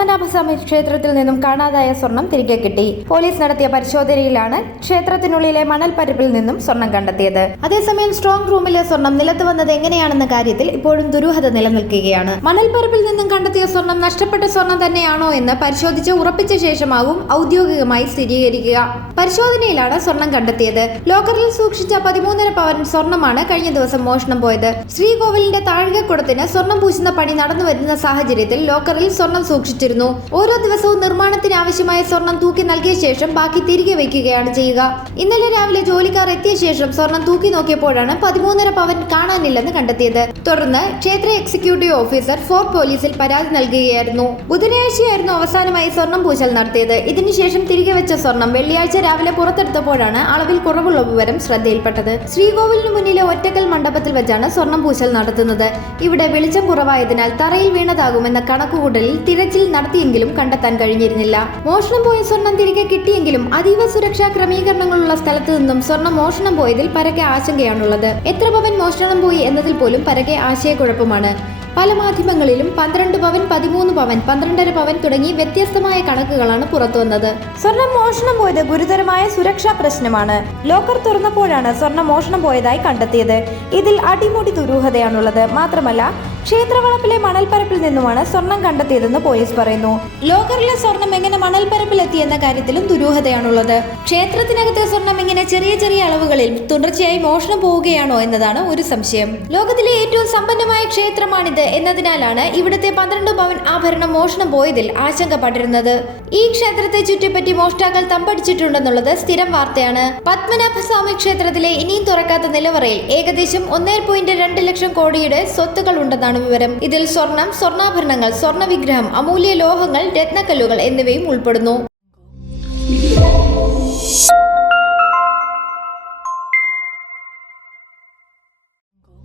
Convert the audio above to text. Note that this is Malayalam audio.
പത്മനാഭസ്വാമി ക്ഷേത്രത്തിൽ നിന്നും കാണാതായ സ്വർണം തിരികെ കിട്ടി. പോലീസ് നടത്തിയ പരിശോധനയിലാണ് ക്ഷേത്രത്തിനുള്ളിലെ മണൽപ്പരപ്പിൽ നിന്നും സ്വർണം കണ്ടെത്തിയത്. അതേസമയം സ്ട്രോങ് റൂമിലെ സ്വർണം നിലത്ത് വന്നത് എങ്ങനെയാണെന്ന കാര്യത്തിൽ ഇപ്പോഴും ദുരൂഹത നിലനിൽക്കുകയാണ്. മണൽപ്പരപ്പിൽ നിന്നും കണ്ടെത്തിയ സ്വർണം നഷ്ടപ്പെട്ട സ്വർണം തന്നെയാണോ എന്ന് പരിശോധിച്ച് ഉറപ്പിച്ച ശേഷമാകും ഔദ്യോഗികമായി സ്ഥിരീകരിക്കുക. പരിശോധനയിലാണ് സ്വർണം കണ്ടെത്തിയത്. ലോക്കറിൽ സൂക്ഷിച്ച പതിമൂന്നര പവൻ സ്വർണമാണ് കഴിഞ്ഞ ദിവസം മോഷണം പോയത്. ശ്രീകോവിലിന്റെ താഴികക്കുടത്തിന് സ്വർണം പൂശുന്ന പണി നടന്നു വരുന്ന സാഹചര്യത്തിൽ ലോക്കറിൽ സ്വർണം സൂക്ഷിച്ചിരുന്നു. ഓരോ ദിവസവും നിർമ്മാണത്തിന് ആവശ്യമായ സ്വർണം തൂക്കി നൽകിയ ശേഷം ബാക്കി തിരികെ വയ്ക്കുകയാണ് ചെയ്യുക. ഇന്നലെ രാവിലെ ജോലിക്കാർ എത്തിയ ശേഷം സ്വർണം തൂക്കി നോക്കിയപ്പോഴാണ് പതിമൂന്നര പവൻ കാണാനില്ലെന്ന് കണ്ടെത്തിയത്. തുടർന്ന് ക്ഷേത്ര എക്സിക്യൂട്ടീവ് ഓഫീസർ ഫോർ പോലീസിൽ പരാതി നൽകുകയായിരുന്നു. ബുധനാഴ്ചയായിരുന്നു അവസാനമായി സ്വർണം പൂശൽ നടത്തിയത്. ഇതിനുശേഷം തിരികെ വെച്ച സ്വർണം വെള്ളിയാഴ്ച രാവിലെ പുറത്തെടുത്തപ്പോഴാണ് അളവിൽ കുറവുള്ള വിവരം ശ്രദ്ധയിൽപ്പെട്ടത്. ശ്രീകോവിലിന് മുന്നിലെ ഒറ്റക്കൽ മണ്ഡപത്തിൽ വെച്ചാണ് സ്വർണം പൂശൽ നടത്തുന്നത്. ഇവിടെ വെളിച്ചം കുറവായതിനാൽ തറയിൽ വീണതാകുമെന്ന കണക്കുകൂട്ടലിൽ തിരച്ചിൽ നടത്തിയെങ്കിലും കണ്ടെത്താൻ കഴിഞ്ഞിരുന്നില്ല. മോഷണം പോയ സ്വർണം തിരികെ കിട്ടിയെങ്കിലും അതീവ സുരക്ഷാ ക്രമീകരണങ്ങളുള്ള സ്ഥലത്ത് നിന്നും സ്വർണം മോഷണം പോയതിൽ പരക്കെ ആശങ്കയാണുള്ളത്. എത്ര പവൻ മോഷണം പോയി എന്നതിൽ പോലും പരക്കെ ആശയക്കുഴപ്പമാണ്. പല മാധ്യമങ്ങളിലും പന്ത്രണ്ട് പവൻ പതിമൂന്ന് പവൻ പന്ത്രണ്ടര പവൻ തുടങ്ങി വ്യത്യസ്തമായ കണക്കുകളാണ് പുറത്തുവന്നത് സ്വർണം മോഷണം പോയത് ഗുരുതരമായ സുരക്ഷാ പ്രശ്നമാണ്. ലോക്കർ തുറന്നപ്പോഴാണ് സ്വർണം മോഷണം പോയതായി കണ്ടെത്തിയത്. ഇതിൽ അടിമുടി ദുരൂഹതയാണുള്ളത്. മാത്രമല്ല ക്ഷേത്രവളപ്പിലെ മണൽപ്പരപ്പിൽ നിന്നുമാണ് സ്വർണം കണ്ടെത്തിയതെന്ന് പോലീസ് പറയുന്നു. ലോക്കറിലെ സ്വർണം എങ്ങനെ മണൽപ്പരപ്പിൽ എത്തിയെന്ന കാര്യത്തിലും ദുരൂഹതയാണുള്ളത്. ക്ഷേത്രത്തിനകത്തെ സ്വർണം എങ്ങനെ ചെറിയ ചെറിയ അളവുകളിൽ തുടർച്ചയായി മോഷണം പോവുകയാണോ എന്നതാണ് ഒരു സംശയം. ലോകത്തിലെ ഏറ്റവും സമ്പന്നമായ ക്ഷേത്രമാണിത് എന്നതിനാലാണ് ഇവിടുത്തെ പന്ത്രണ്ട് പവൻ ആഭരണം മോഷണം പോയതിൽ ആശങ്കപ്പെട്ടിരുന്നത്. ഈ ക്ഷേത്രത്തെ ചുറ്റിപ്പറ്റി മോഷ്ടാക്കൾ തമ്പടിച്ചിട്ടുണ്ടെന്നുള്ളത് സ്ഥിരം വാർത്തയാണ്. പത്മനാഭസ്വാമി ക്ഷേത്രത്തിലെ ഇനിയും തുറക്കാത്ത നിലവറയിൽ ഏകദേശം ഒന്നേ പോയിന്റ് രണ്ട് ലക്ഷം കോടിയുടെ സ്വത്തുകൾ ഉണ്ടെന്നാണ് വിവരം. ഇതിൽ സ്വർണം സ്വർണാഭരണങ്ങൾ സ്വർണ വിഗ്രഹം അമൂല്യ ലോഹങ്ങൾ രത്നക്കല്ലുകൾ എന്നിവയും ഉൾപ്പെടുന്നു.